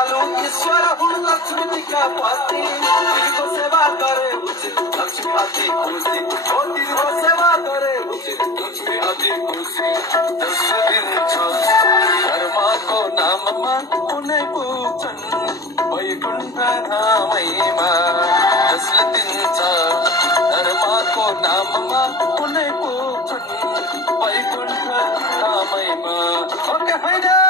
दयालु ईश्वर हुन् लक्ष्मी का पति तिनको सेवा गरे उचित लक्ष्मी अति खुसी हो तिम्रो सेवा गरे उचित लक्ष्मी अति खुसी जसले दिन्छ धर्मको नाममा कुनै पुग्छन् वैकुण्ठ धामैमा जसले दिन्छ धर्मको नाममा कुनै पुग्छन् वैकुण्ठ धामैमा ओके होइन